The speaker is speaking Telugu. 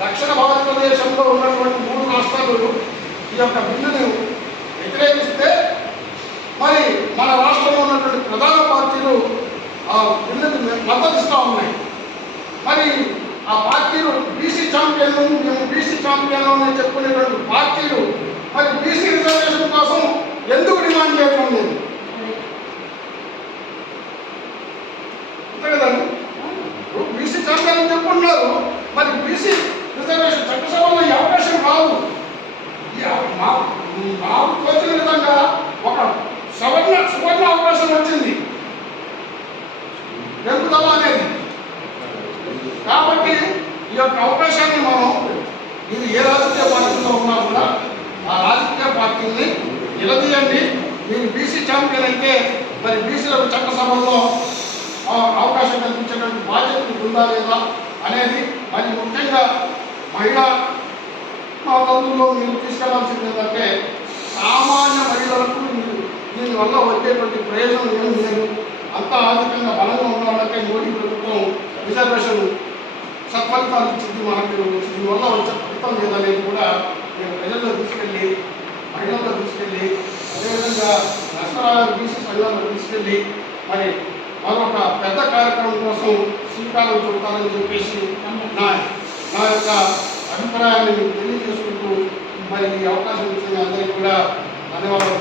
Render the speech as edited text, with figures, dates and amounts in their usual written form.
దక్షిణ భారతదేశంలో ఉన్నటువంటి 3 రాష్ట్రాలు ఈ యొక్క బిల్లును వ్యతిరేకిస్తే మరి మన రాష్ట్రంలో ఉన్నటువంటి ప్రధాన పార్టీలు ఆ బిల్లుకు మద్దతిస్తూ ఉన్నాయి. మరి ఆ పార్టీలు బీసీ ఛాంపియన్లు, మేము బీసీ ఛాంపియన్లు అని చెప్పుకునేటువంటి పార్టీలు మరి బీసీ రిజర్వేషన్ కోసం ఎందుకు డిమాండ్ చేయడం లేదు? అంతే కదండి. బీసీ ఛాంపియన్ అని చెప్పుకుంటున్నారు, మరి బీసీ రిజర్వేషన్ చట్టసభలో ఈ అవకాశం రాదు. మాకు తోచిన విధంగా ఒక సువర్ణ అవకాశం వచ్చింది పెంపుదల అనేది. కాబట్టి ఈ యొక్క అవకాశాన్ని మనం ఇది ఏ రాజకీయ పార్టీలో ఉన్నా కూడా ఆ రాజకీయ పార్టీని నిలదీయండి. మీరు బీసీ ఛాంపియన్ అయితే మరి బీసీలకు చట్టసభల్లో అవకాశం కల్పించేటువంటి బాధ్యతలు ఉందా లేదా అనేది, మరి ముఖ్యంగా మహిళా తల్లుల్లో మీరు తీసుకెళ్లాల్సింది ఏంటంటే సామాన్య మహిళలకు దీనివల్ల వచ్చేటువంటి ప్రయోజనం ఏమి లేదు. అంత ఆర్థికంగా బలంగా ఉన్న వాళ్ళకే మోడీ ప్రభుత్వం రిజర్వేషన్ సత్ఫలితాలు ఇచ్చింది. మనకు దీనివల్ల వచ్చే ఫలితం లేదనేది కూడా మేము ప్రజల్లో తీసుకెళ్ళి మహిళల్లో తీసుకెళ్ళి అదేవిధంగా నష్టరాల బీసీ సంఘాల్లో తీసుకెళ్ళి మరి మరొక పెద్ద కార్యక్రమం కోసం శ్రీకారం చుట్టాలని చెప్పేసి నా యొక్క అభిప్రాయాన్ని మీకు తెలియజేసుకుంటూ మరి ఈ అవకాశం ఇచ్చిన అందరికీ కూడా ధన్యవాదాలు.